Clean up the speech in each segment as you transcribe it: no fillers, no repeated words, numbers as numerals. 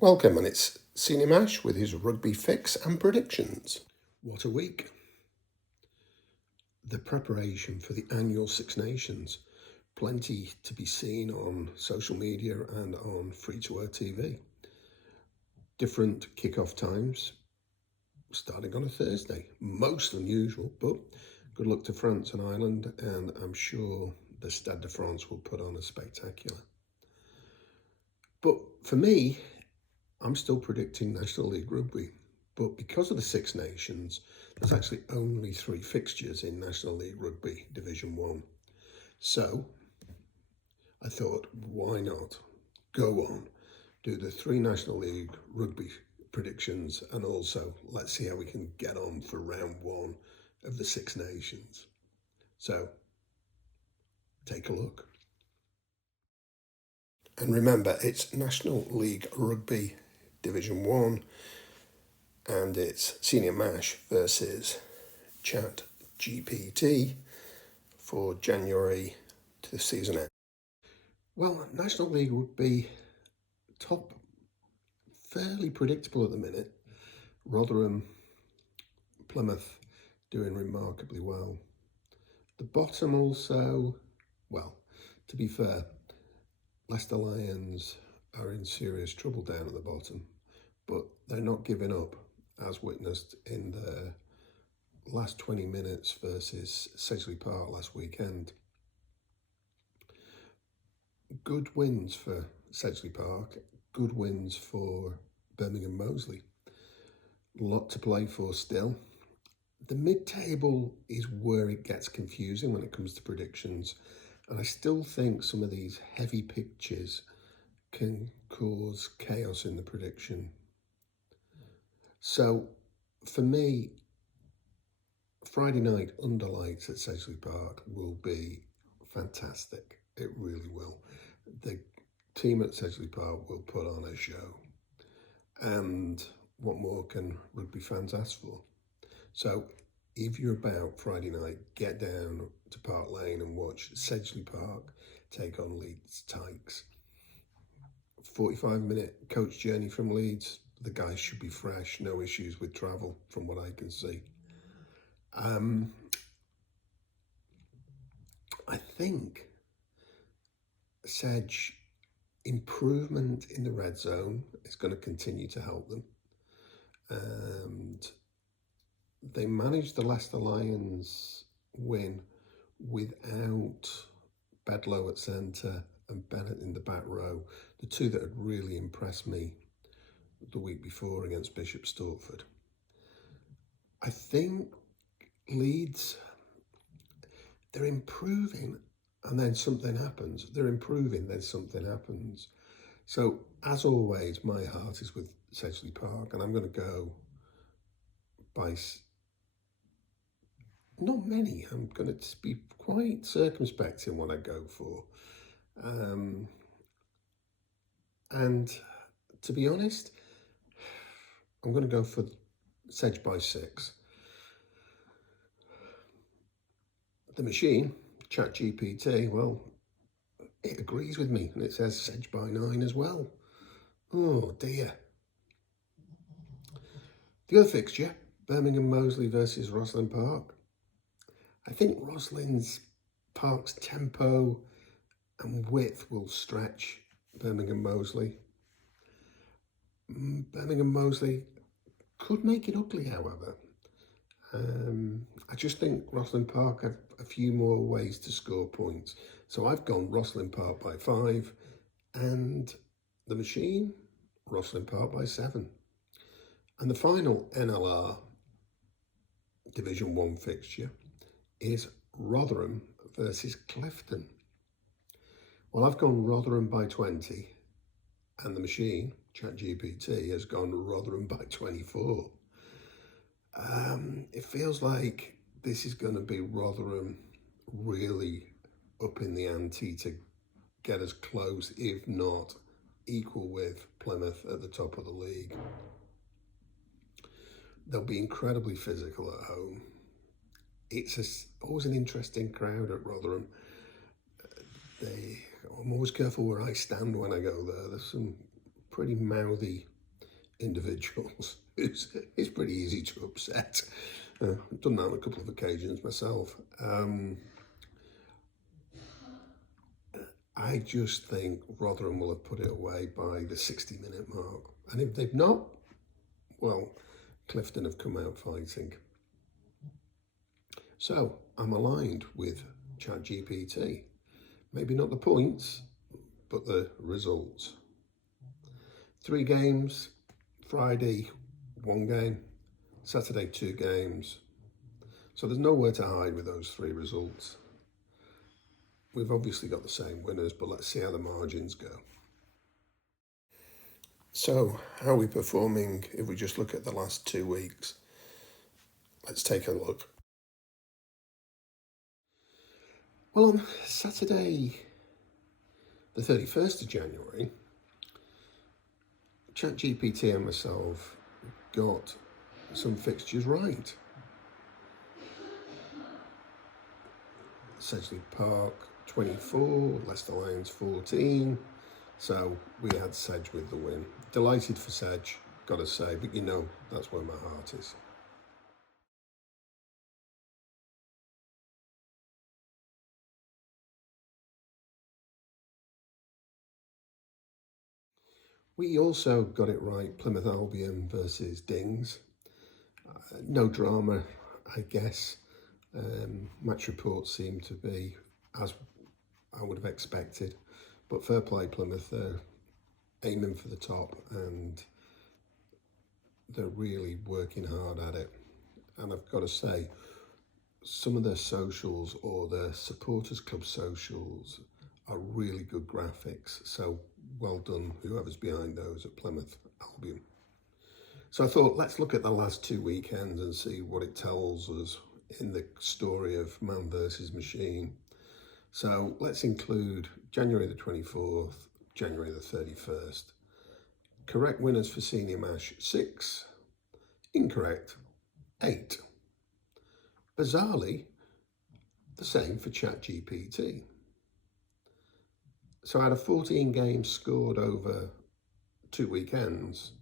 Welcome, and it's Senior Mash with his Rugby Fix and predictions. What a week! The preparation for the annual Six Nations. Plenty to be seen on social media and on free-to-air TV. Different kick-off times, starting on a Thursday. Most unusual, but good luck to France and Ireland, and I'm sure the Stade de France will put on a spectacular. But for me, I'm still predicting National League Rugby, but because of the Six Nations, there's actually only 3 fixtures in National League Rugby Division 1. So I thought, why not go on, do the 3 National League Rugby predictions, and also let's see how we can get on for round 1 of the Six Nations. So take a look. And remember, it's National League Rugby Division 1, and it's Senior Mash versus Chat GPT for January to the season end. Well, National League Rugby top, fairly predictable at the minute. Rotherham, Plymouth doing remarkably well. The bottom also, well, to be fair, Leicester Lions are in serious trouble down at the bottom, but they're not giving up, as witnessed in the last 20 minutes versus Sedgley Park last weekend. Good wins for Sedgley Park, good wins for Birmingham Moseley. A lot to play for still. The mid-table is where it gets confusing when it comes to predictions, and I still think some of these heavy pitches can cause chaos in the prediction. So for me, Friday night under lights at Sedgley Park will be fantastic. It really will. The team at Sedgley Park will put on a show. And what more can rugby fans ask for? So if you're about Friday night, get down to Park Lane and watch Sedgley Park take on Leeds Tykes. 45-minute coach journey from Leeds. The guys should be fresh, no issues with travel from what I can see. I think Sedge improvement in the red zone is going to continue to help them. And they managed the Leicester Lions win without Bedlow at centre and Bennett in the back row, the two that had really impressed me the week before against Bishop Stortford. I think Leeds, they're improving and then something happens. They're improving, then something happens. So, as always, my heart is with Sedgley Park, and I'm going to go by not many. I'm going to be quite circumspect in what I go for. And to be honest, I'm going to go for Sedge by 6. The machine, ChatGPT, well, it agrees with me, and it says Sedge by 9 as well. Oh dear. The other fixture, Birmingham Moseley versus Rosslyn Park. I think Rosslyn Park's tempo and width will stretch Birmingham Moseley. Birmingham Moseley could make it ugly, however. I just think Rosslyn Park have a few more ways to score points. So I've gone Rosslyn Park by 5, and the machine, Rosslyn Park by 7. And the final NLR Division 1 fixture is Rotherham versus Clifton. Well, I've gone Rotherham by 20, and the machine, ChatGPT, has gone Rotherham by 24. It feels like this is going to be Rotherham really up in the ante to get as close, if not equal with Plymouth at the top of the league. They'll be incredibly physical at home. It's always an interesting crowd at Rotherham. I'm always careful where I stand when I go there. There's some pretty mouthy individuals who's pretty easy to upset. I've done that on a couple of occasions myself. I just think Rotherham will have put it away by the 60-minute mark. And if they've not, well, Clifton have come out fighting. So I'm aligned with ChatGPT. Maybe not the points, but the results. 3 games, Friday 1 game, Saturday 2 games. So there's nowhere to hide with those 3 results. We've obviously got the same winners, but let's see how the margins go. So how are we performing if we just look at the last 2 weeks? Let's take a look. Well, on Saturday, the 31st of January, ChatGPT and myself got some fixtures right. Sedgley Park 24, Leicester Lions 14. So we had Sedge with the win. Delighted for Sedge, gotta say, but you know that's where my heart is. We also got it right, Plymouth Albion versus Dings. No drama, I guess. Match reports seem to be as I would have expected, but fair play Plymouth, they're aiming for the top and they're really working hard at it. And I've got to say, some of their socials or their supporters club socials are really good graphics, so well done whoever's behind those at Plymouth Albion. So I thought, let's look at the last 2 weekends and see what it tells us in the story of man versus machine. So let's include January the 24th, January the 31st. Correct winners for Senior Mash, 6. Incorrect, 8. Bizarrely, the same for ChatGPT. So out of 14 games scored over 2 weekends,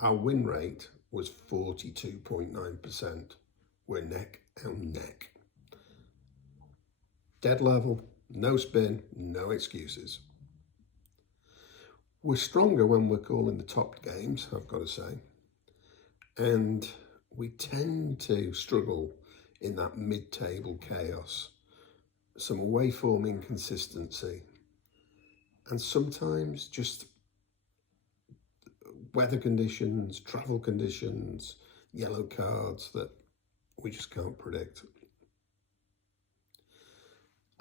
our win rate was 42.9%. We're neck and neck. Dead level, no spin, no excuses. We're stronger when we're calling the top games, I've got to say. And we tend to struggle in that mid-table chaos. Some away form inconsistency. And sometimes just weather conditions, travel conditions, yellow cards that we just can't predict.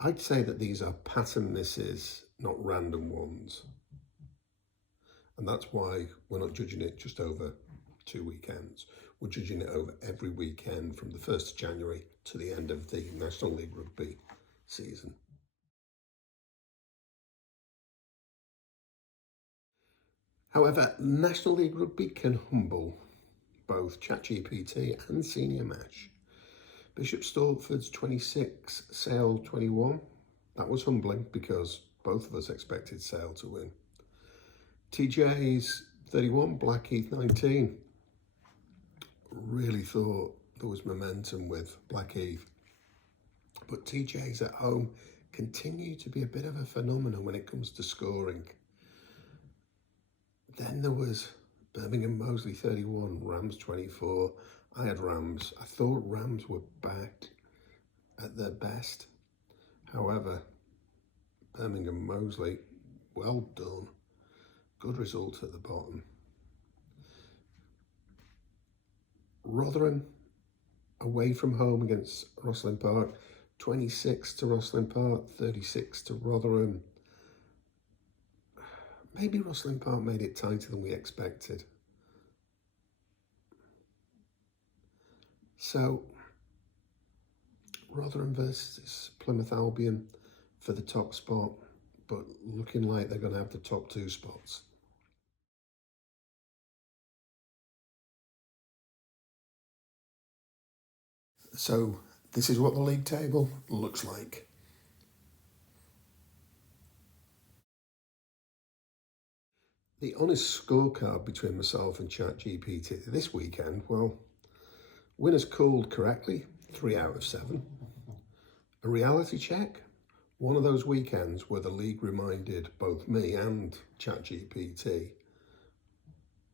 I'd say that these are pattern misses, not random ones. And that's why we're not judging it just over 2 weekends. We're judging it over every weekend from the 1st of January to the end of the National League Rugby season. However, National League Rugby can humble both ChatGPT and Senior Mash. Bishop Stortford's 26, Sale 21. That was humbling because both of us expected Sale to win. TJ's 31, Blackheath 19. Really thought there was momentum with Blackheath. But TJ's at home continue to be a bit of a phenomenon when it comes to scoring. Then there was Birmingham Moseley 31, Rams 24. I had Rams. I thought Rams were back at their best. However, Birmingham Moseley, well done. Good result at the bottom. Rotherham away from home against Rosslyn Park, 26 to Rosslyn Park, 36 to Rotherham. Maybe Rosslyn Park made it tighter than we expected. So, Rotherham versus Plymouth Albion for the top spot, but looking like they're going to have the top 2 spots. So, this is what the league table looks like. The honest scorecard between myself and ChatGPT this weekend, well, winners called correctly, 3 out of 7. A reality check, one of those weekends where the league reminded both me and ChatGPT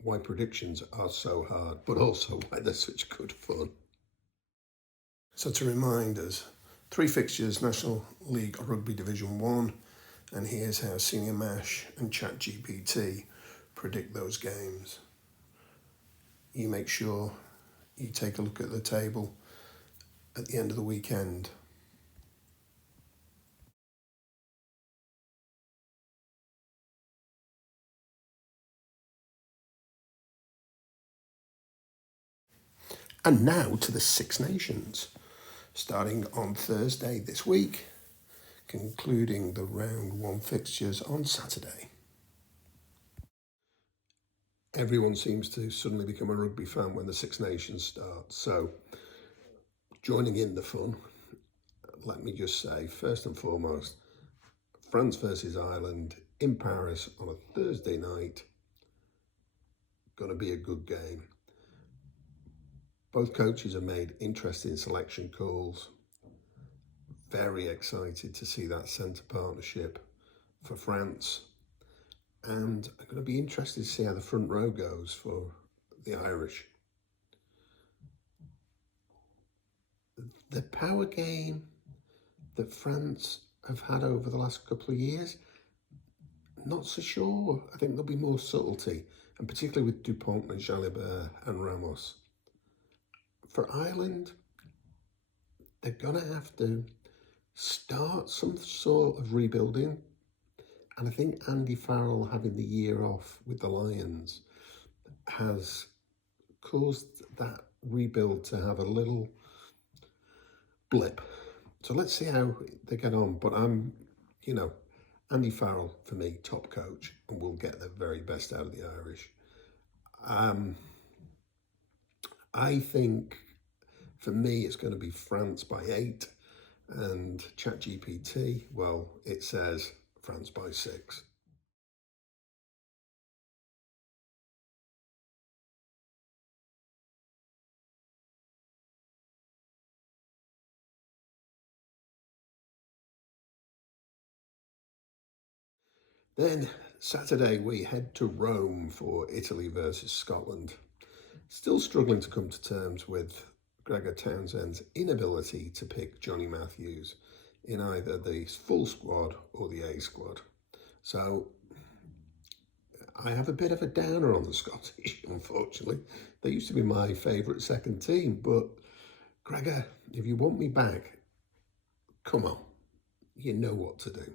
why predictions are so hard, but also why they're such good fun. So to remind us, 3 fixtures, National League Rugby Division 1, and here's how Senior Mash and ChatGPT predict those games. You make sure you take a look at the table at the end of the weekend. And now to the Six Nations, starting on Thursday this week, concluding the round 1 fixtures on Saturday. Everyone seems to suddenly become a rugby fan when the Six Nations start. So, joining in the fun, let me just say, first and foremost, France versus Ireland in Paris on a Thursday night. Going to be a good game. Both coaches have made interesting selection calls. Very excited to see that centre partnership for France. And I'm going to be interested to see how the front row goes for the Irish. The power game that France have had over the last couple of years, not so sure. I think there'll be more subtlety, and particularly with Dupont and Jalibert and Ramos. For Ireland, they're going to have to start some sort of rebuilding. And I think Andy Farrell having the year off with the Lions has caused that rebuild to have a little blip. So let's see how they get on. But Andy Farrell, for me, top coach, and will get the very best out of the Irish. I think, for me, it's going to be France by 8. And ChatGPT, well, it says France by 6. Then Saturday we head to Rome for Italy versus Scotland. Still struggling to come to terms with Gregor Townsend's inability to pick Johnny Matthews in either the full squad or the A squad. So I have a bit of a downer on the Scottish, unfortunately. They used to be my favourite second team, but Gregor, if you want me back, come on, you know what to do.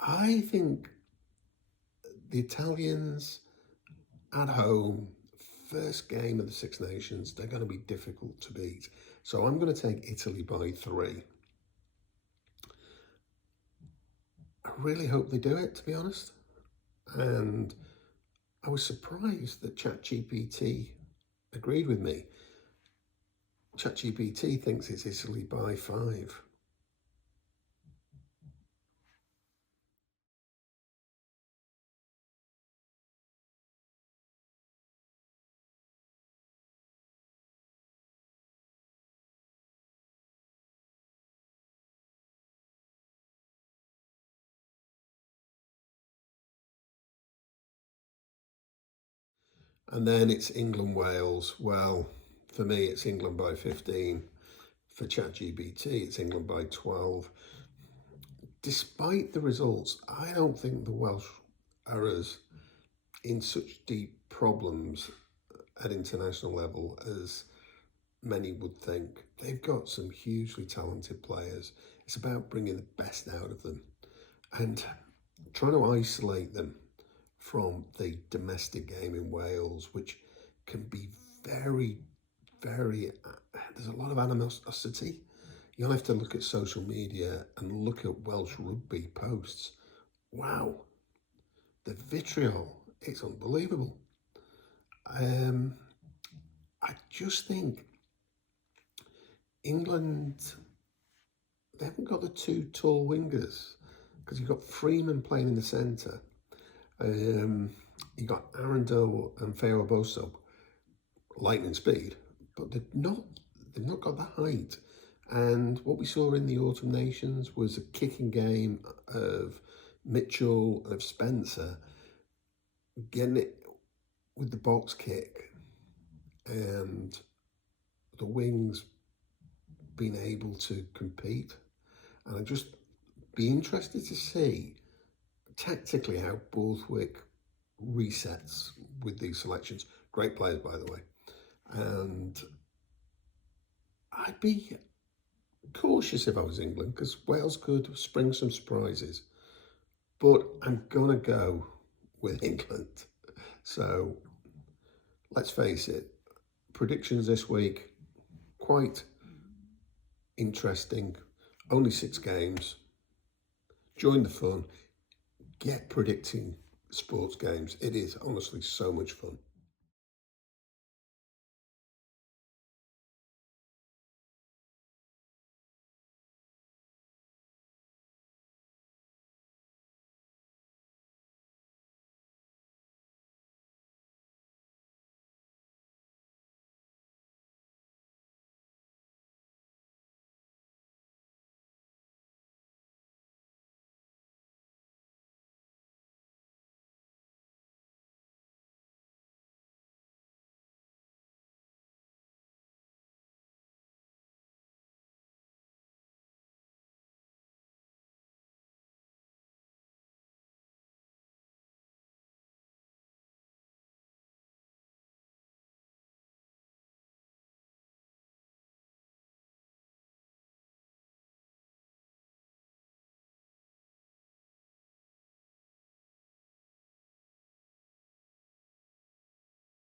I think the Italians at home, first game of the Six Nations, they're going to be difficult to beat. So I'm going to take Italy by 3. I really hope they do it, to be honest. And I was surprised that ChatGPT agreed with me. ChatGPT thinks it's Italy by 5. And then it's England-Wales. Well, for me, it's England by 15. For ChatGPT, it's England by 12. Despite the results, I don't think the Welsh are as in such deep problems at international level as many would think. They've got some hugely talented players. It's about bringing the best out of them and trying to isolate them from the domestic game in Wales, which can be very, very, there's a lot of animosity. You'll have to look at social media and look at Welsh rugby posts. Wow, the vitriol, it's unbelievable. I just think England, they haven't got the 2 tall wingers because you've got Freeman playing in the centre You got Arundel and Feyenoord lightning speed, but they've not got the height. And what we saw in the Autumn Nations was a kicking game of Mitchell, of Spencer, getting it with the box kick, and the wings being able to compete. And I'd just be interested to see tactically how Borthwick resets with these selections. Great players, by the way. And I'd be cautious if I was England, because Wales could spring some surprises. But I'm going to go with England. So let's face it, predictions this week, quite interesting. Only 6 games. Join the fun. Get predicting sports games. It is honestly so much fun.